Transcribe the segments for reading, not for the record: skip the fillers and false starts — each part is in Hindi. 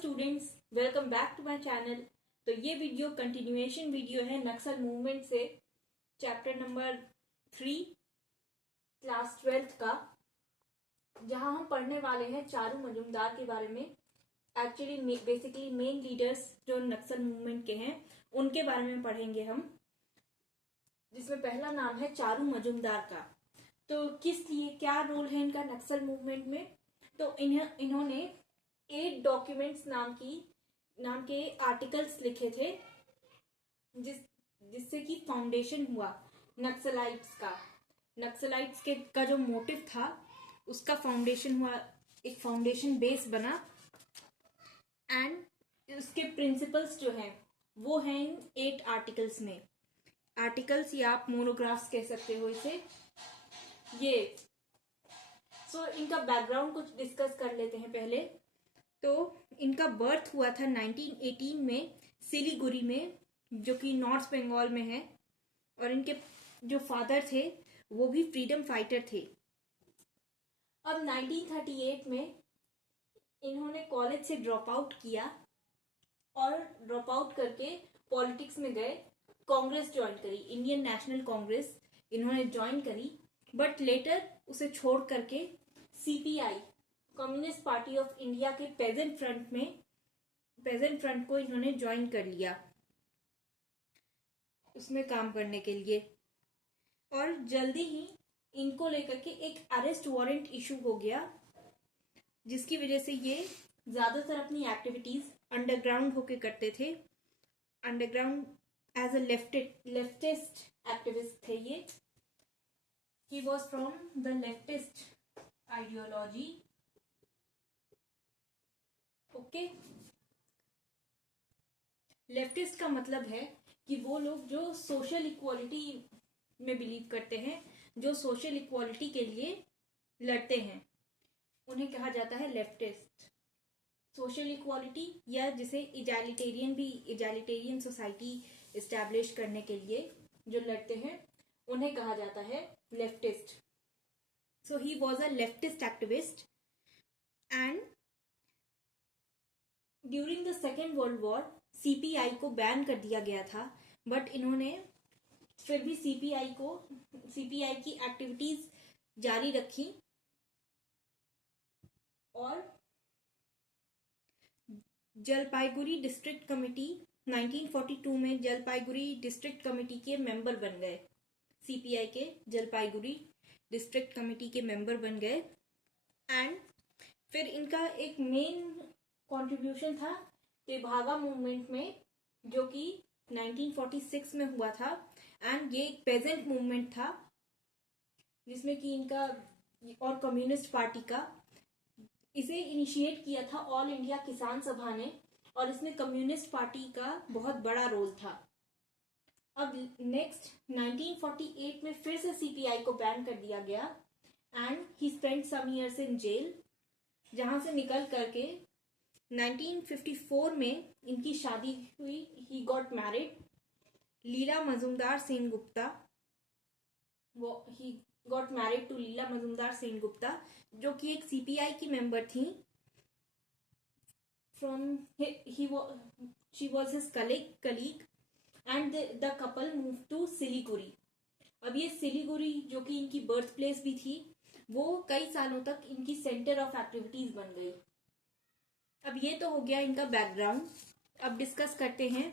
Students, welcome back to my channel. तो ये वीडियो कंटिन्यूएशन वीडियो है नक्सल मूवमेंट से, चैप्टर नंबर 3 क्लास 12th का, जहां हम पढ़ने वाले हैं चारू मजूमदार के बारे में। एक्चुअली बेसिकली मेन लीडर्स जो नक्सल मूवमेंट के हैं उनके बारे में पढ़ेंगे हम, जिसमें पहला नाम है चारू मजूमदार का। तो किस लिए, क्या रोल है इनका नक्सल मूवमेंट में? तो इन्होंने 8 डॉक्यूमेंट्स नाम के आर्टिकल्स लिखे थे, जिससे कि फाउंडेशन हुआ नक्सलाइट्स का जो मोटिव था उसका फाउंडेशन हुआ, एक फाउंडेशन बेस बना। एंड उसके प्रिंसिपल्स जो हैं वो हैं इन 8 आर्टिकल्स में। आर्टिकल्स या आप मोनोग्राफ्स कह सकते हो इसे। ये इनका बैकग्राउंड कुछ डिस्कस कर लेते हैं पहले। तो इनका बर्थ हुआ था 1918 में सिलीगुड़ी में, जो कि नॉर्थ बंगाल में है। और इनके जो फादर थे वो भी फ्रीडम फाइटर थे। अब 1938 में इन्होंने कॉलेज से ड्रॉप आउट किया और ड्रॉप आउट करके पॉलिटिक्स में गए। कांग्रेस ज्वाइन करी, इंडियन नेशनल कांग्रेस इन्होंने ज्वाइन करी। बट लेटर उसे छोड़ करके CPI, communist party of India के पेजेंट फ्रंट को इन्होंने ज्वाइन कर लिया उसमें काम करने के लिए। और जल्दी ही इनको लेकर के एक अरेस्ट वारंट इशू हो गया, जिसकी वजह से ये ज्यादातर अपनी एक्टिविटीज अंडरग्राउंड होके करते थे। Underground as a leftist activist थे ये। He was from the leftist ideology. Okay, leftist का मतलब है कि वो लोग जो सोशल इक्वालिटी में बिलीव करते हैं, जो सोशल इक्वालिटी के लिए लड़ते हैं, उन्हें कहा जाता है लेफ्टिस्ट। सोशल इक्वालिटी, या जिसे इजैलिटेरियन सोसाइटी इस्टेब्लिश करने के लिए जो लड़ते हैं उन्हें कहा जाता है leftist. So he was a leftist activist. And during the second world war CPI को बैन कर दिया गया था, बट इन्होंने फिर भी सीपीआई की एक्टिविटीज जारी रखी। और जलपाईगुड़ी डिस्ट्रिक्ट कमेटी 1942 में जलपाईगुड़ी डिस्ट्रिक्ट कमेटी के मेंबर बन गए। सीपीआई के जलपाईगुड़ी डिस्ट्रिक्ट कमेटी के मेंबर बन गए। एंड फिर इनका एक मेन कंट्रीब्यूशन था तेभागा मूवमेंट में, जो कि 1946 में हुआ था। एंड ये एक पेजेंट मूवमेंट था, जिसमें कि इनका और कम्युनिस्ट पार्टी का, इसे इनिशिएट किया था ऑल इंडिया किसान सभा ने। और इसमें कम्युनिस्ट पार्टी का बहुत बड़ा रोल था। अब नेक्स्ट 1948 में फिर से सीपीआई को बैन कर दिया गया। And he spent some years in jail, जहां से निकल करके 1954 में इनकी शादी हुई। He got married Leela Majumdar Sengupta. He got married to Leela Majumdar Sengupta, जो कि एक सीपीआई की मेंबर थी। She was his colleague and the couple move to Siliguri. अब ये सिलीगुड़ी, जो कि इनकी बर्थ प्लेस भी थी, वो कई सालों तक इनकी सेंटर ऑफ एक्टिविटीज बन गई। अब ये तो हो गया इनका बैकग्राउंड। अब डिस्कस करते हैं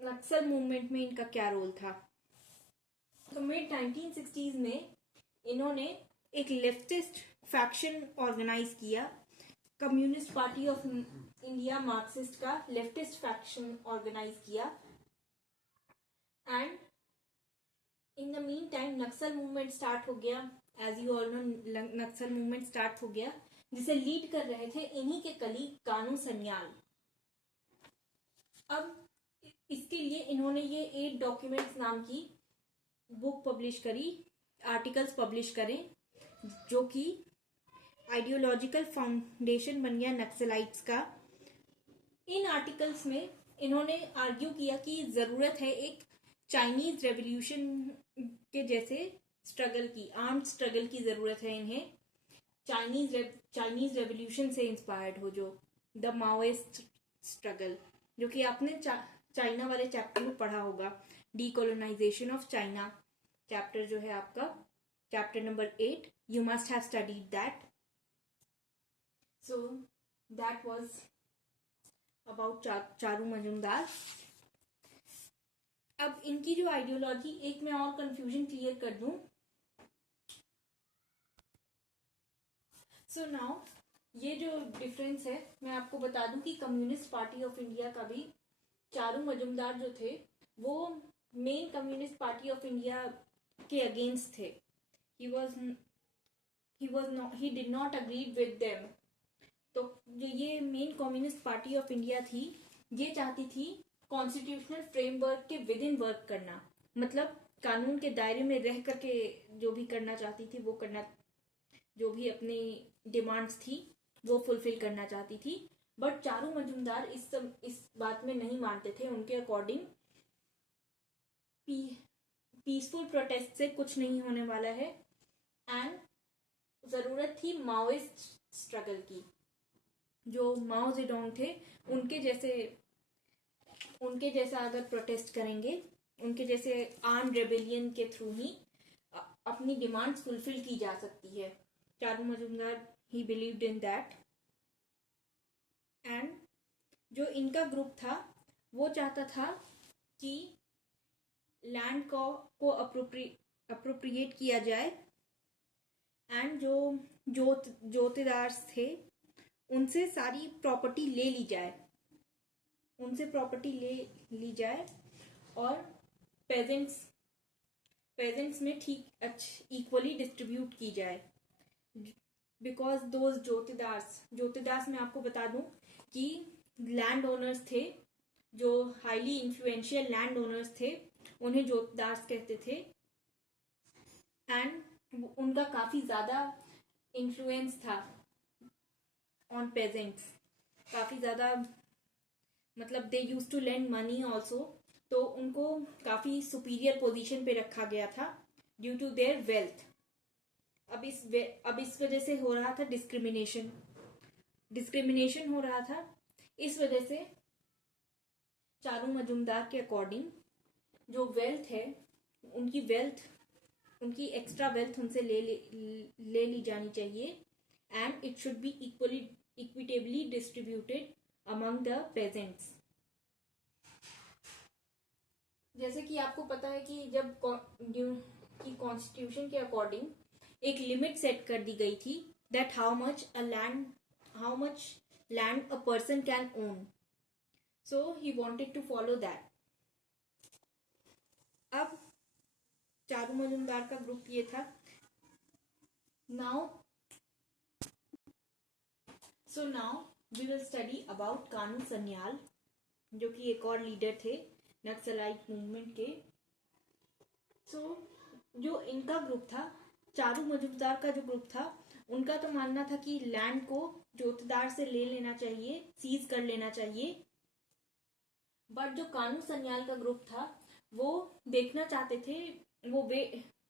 नक्सल मूवमेंट में इनका क्या रोल था। तो मिड 1960s में इन्होंने एक लेफ्टिस्ट फैक्शन ऑर्गेनाइज किया। Communist party of India Marxist का लेफ्टिस्ट फैक्शन ऑर्गेनाइज किया। And in the mean time Naxal movement start हो गया। As you all know, Naxal movement start हो गया, जिसे लीड कर रहे थे इन्हीं के कलीग कानू सन्याल। अब इसके लिए इन्होंने ये 8 डॉक्यूमेंट्स नाम की बुक पब्लिश करी, आर्टिकल्स पब्लिश करें, जो कि आइडियोलॉजिकल फाउंडेशन बन गया नक्सलाइट्स का। इन आर्टिकल्स में इन्होंने आर्ग्यू किया कि जरूरत है एक चाइनीज रेवोल्यूशन के जैसे स्ट्रगल की, आर्म्ड स्ट्रगल की जरूरत है इन्हें। चाइनीज रेवोल्यूशन से इंस्पायर्ड हो, जो द माओइस्ट स्ट्रगल, जो कि आपने चाइना वाले चैप्टर में पढ़ा होगा, डीकोलोनाइजेशन ऑफ चाइना चैप्टर जो है आपका chapter number 8, you must have studied that. So that was about Charu Majumdar. अब इनकी जो आइडियोलॉजी, एक मैं और कंफ्यूजन क्लियर कर दूं. सो नाउ ये जो डिफरेंस है मैं आपको बता दूं कि कम्युनिस्ट पार्टी ऑफ इंडिया का भी चारू मजुमदार जो थे वो main communist party of India के अगेंस्ट थे. he did not agree with them. तो जो ये main communist party of India थी, ये चाहती थी कॉन्स्टिट्यूशनल फ्रेमवर्क के विद इन वर्क करना, मतलब कानून के दायरे में रह करके जो भी करना चाहती थी वो करना, जो भी अपनी डिमांड्स थी वो फुलफिल करना चाहती थी. बट चारू मजुमदार इस बात में नहीं मानते थे. उनके अकॉर्डिंग पीसफुल प्रोटेस्ट से कुछ नहीं होने वाला है एंड जरूरत थी माओइस्ट स्ट्रगल की. जो माओ जेडोंग थे उनके जैसा अगर प्रोटेस्ट करेंगे, उनके जैसे आर्म रेबेलियन के थ्रू ही अपनी डिमांड्स फुलफिल की जा सकती है. चारू मजुमदार ही बिलीव्ड इन दैट. एंड जो इनका ग्रुप था वो चाहता था कि लैंड को अप्रोप्रिएट किया जाए एंड जो जोतेदार थे उनसे सारी प्रॉपर्टी ले ली जाए, और पेजेंट्स में ठीक इक्वली डिस्ट्रीब्यूट की जाए. बिकॉज दोज जोतेदार्स मैं आपको बता दूं कि लैंड ओनर्स थे, जो हाईली इन्फ्लुएंशियल लैंड ओनर्स थे, उन्हें जोतेदार्स कहते थे. एंड उनका काफी ज्यादा इन्फ्लुएंस था ऑन पेजेंट्स, काफी ज्यादा, मतलब they used to lend money also. तो उनको काफी सुपीरियर पोजीशन पे रखा गया था ड्यू टू देयर वेल्थ. अब इस वजह से हो रहा था डिस्क्रिमिनेशन हो रहा था. इस वजह से चारू मजुमदार के अकॉर्डिंग जो वेल्थ है, उनकी एक्स्ट्रा वेल्थ उनसे ले ली जानी चाहिए and it should be equitably distributed among the pageants. जैसे कि आपको पता है कि जब कॉन्स्टिट्यूशन के अकॉर्डिंग एक लिमिट सेट कर दी गई थी that how much land a person can own. So he wanted to follow that. अब चारू मजुमदार का ग्रुप ये था. Now we will study about Kanu Sanyal, जो कि एक और लीडर थे नक्सलाइट मूवमेंट के. जो इनका ग्रुप था, चारू मजुमदार का जो ग्रुप था, उनका तो मानना था कि लैंड को जोतदार से ले लेना चाहिए, सीज कर लेना चाहिए. बट जो कानू सन्याल का ग्रुप था वो देखना चाहते थे, वो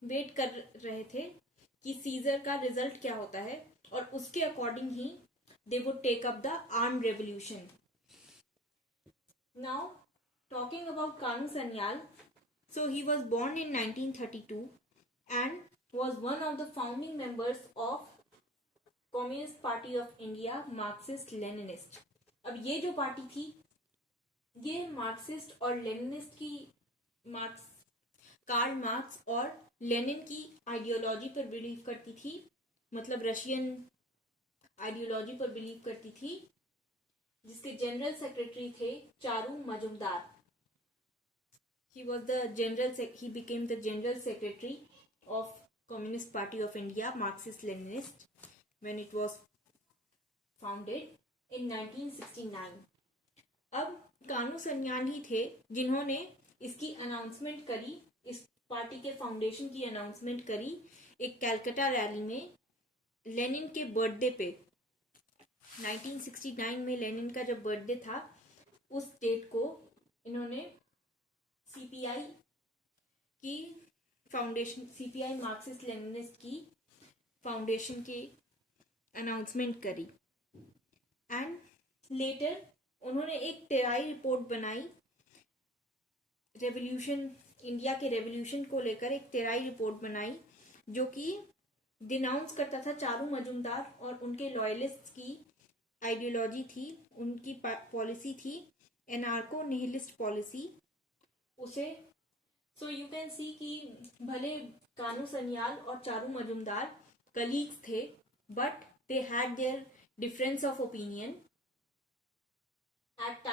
वेट कर रहे थे कि सीजर का रिजल्ट क्या होता है, और उसके अकॉर्डिंग ही they would take up the armed revolution. Now talking about Kanu Sanyal, so he was born in 1932 and was one of the founding members of Communist Party of India, Marxist Leninist. अब ये जो पार्टी थी ये मार्क्सिस्ट और लेनिनिस्ट की, कार्ल मार्क्स और लेनिन की आइडियोलॉजी पर बिलीव करती थी, मतलब रशियन आइडियोलॉजी पर बिलीव करती थी, जिसके जनरल सेक्रेटरी थे Charu Majumdar. He became the general secretary of Communist Party of India, Marxist-Leninist, when it was founded in 1969. अब कानू सन्याल ही थे जिन्होंने इसकी अनाउंसमेंट करी, इस पार्टी के फाउंडेशन की अनाउंसमेंट करी एक कैलकाटा रैली में लेनिन के बर्थडे पे. 1969 में लेनिन का जब बर्थडे था, उस डेट को इन्होंने सीपीआई की फाउंडेशन, सीपीआई मार्क्सिस्ट लेनिनिस्ट की फाउंडेशन की अनाउंसमेंट करी. एंड लेटर उन्होंने एक टेराई रिपोर्ट बनाई, रेवोल्यूशन, इंडिया के रेवोल्यूशन को लेकर एक टेराई रिपोर्ट बनाई जो कि डिनाउंस करता था चारू मजुमदार और उनके लॉयलिस्ट की आइडियोलॉजी थी, उनकी पॉलिसी थी एनार्को निहिलिस्ट पॉलिसी उसे। सो यू कैन सी कि भले कानू सन्याल और चारू मजुमदार कलीग्स थे, but they had there difference of opinion at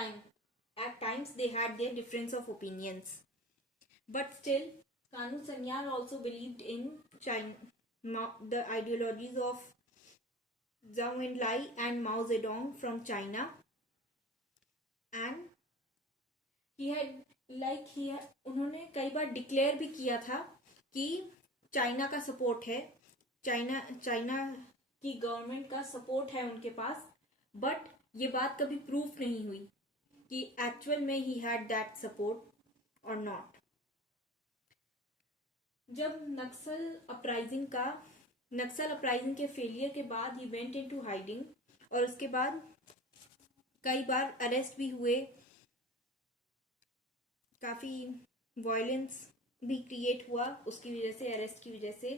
times they had their difference of opinions, but still Kanu Sanyal also believed in China, the ideologies of Zhou Enlai and Mao Zedong from China, and उन्होंने कई बार डिक्लेयर भी किया था कि चाइना का सपोर्ट है, चाइना की गवर्नमेंट का सपोर्ट है उनके पास, बट ये बात कभी प्रूफ नहीं हुई कि एक्चुअल में ही हैड दैट सपोर्ट और नॉट। जब नक्सल अपराइजिंग के फेलियर के बाद ही वेंट इनटू हाइडिंग, और उसके बाद कई बार अरेस्ट भी हुए, काफी वायलेंस भी क्रिएट हुआ उसकी वजह से, अरेस्ट की वजह से,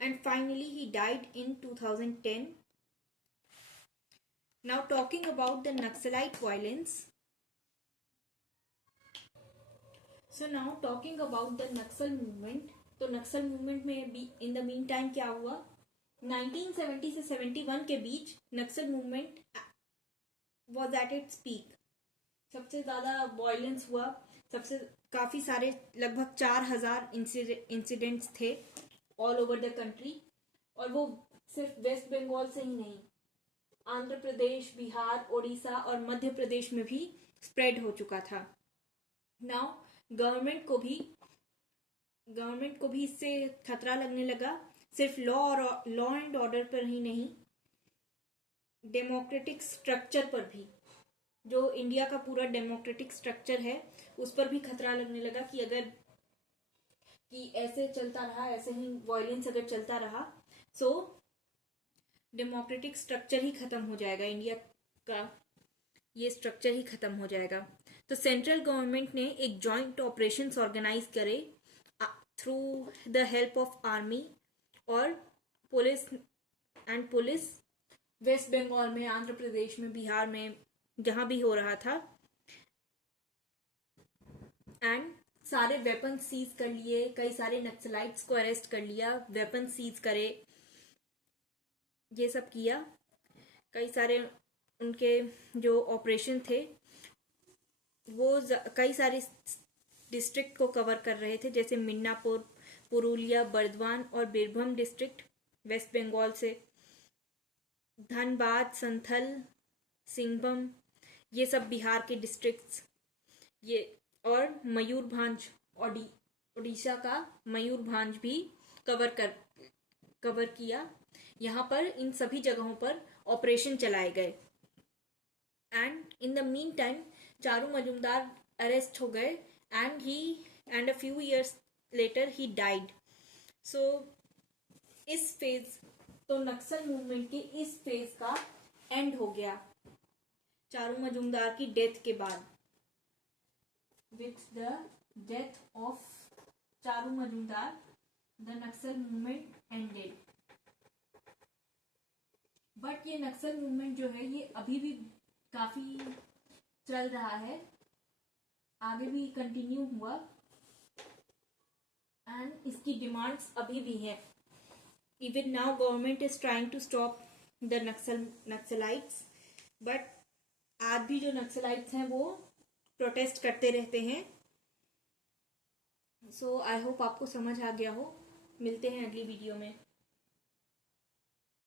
and finally he died in 2010। Now talking about the Naxalite violence. So now talking about the Naxal movement. तो नक्सल मूवमेंट में भी इन द मीन टाइम क्या हुआ, 1970 से 71 के बीच Naxal movement was at its peak. सबसे ज़्यादा वायलेंस हुआ, काफ़ी सारे लगभग 4000 इंसिडेंट्स थे ऑल ओवर द कंट्री, और वो सिर्फ वेस्ट बंगाल से ही नहीं, आंध्र प्रदेश, बिहार, ओडिशा और मध्य प्रदेश में भी स्प्रेड हो चुका था। नाउ गवर्नमेंट को भी इससे खतरा लगने लगा, सिर्फ लॉ एंड ऑर्डर पर ही नहीं, डेमोक्रेटिक स्ट्रक्चर पर भी, जो इंडिया का पूरा डेमोक्रेटिक स्ट्रक्चर है उस पर भी खतरा लगने लगा कि अगर ऐसे चलता रहा, ऐसे ही वायलेंस अगर चलता रहा, सो डेमोक्रेटिक स्ट्रक्चर ही खत्म हो जाएगा, इंडिया का ये स्ट्रक्चर ही खत्म हो जाएगा। तो सेंट्रल गवर्नमेंट ने एक जॉइंट ऑपरेशंस ऑर्गेनाइज करे through the help of army और पुलिस वेस्ट बंगाल में, आंध्र प्रदेश में, बिहार में, जहां भी हो रहा था, एंड सारे वेपन सीज कर लिए, कई सारे नक्सलाइट्स को अरेस्ट कर लिया, वेपन सीज करे, ये सब किया। कई सारे उनके जो ऑपरेशन थे वो कई सारे डिस्ट्रिक्ट को कवर कर रहे थे, जैसे मिदनापुर, पुरुलिया, बर्दवान और बीरभूम डिस्ट्रिक्ट वेस्ट बंगाल से, धनबाद, संथल, सिंहभूम, ये सब बिहार के डिस्ट्रिक्ट्स, ये, और मयूरभंज, ओडिशा का मयूरभंज भी कवर किया। यहाँ पर इन सभी जगहों पर ऑपरेशन चलाए गए, and in the mean time Charu Majumdar arrest हो गए, and a few years later he died. So इस फेज, तो नक्सल मूवमेंट के इस फेज का एंड हो गया चारू मजुमदार की डेथ के बाद। With the death of Charu Majumdar the Naxal movement ended. But ये नक्सल मूवमेंट जो है ये अभी भी काफी चल रहा है, आगे भी कंटिन्यू हुआ, एंड इसकी डिमांड्स अभी भी हैं। Even now government is trying to stop the Naxalites, but आज भी जो नक्सलाइट्स हैं वो प्रोटेस्ट करते रहते हैं। सो आई होप आपको समझ आ गया हो। मिलते हैं अगली वीडियो में।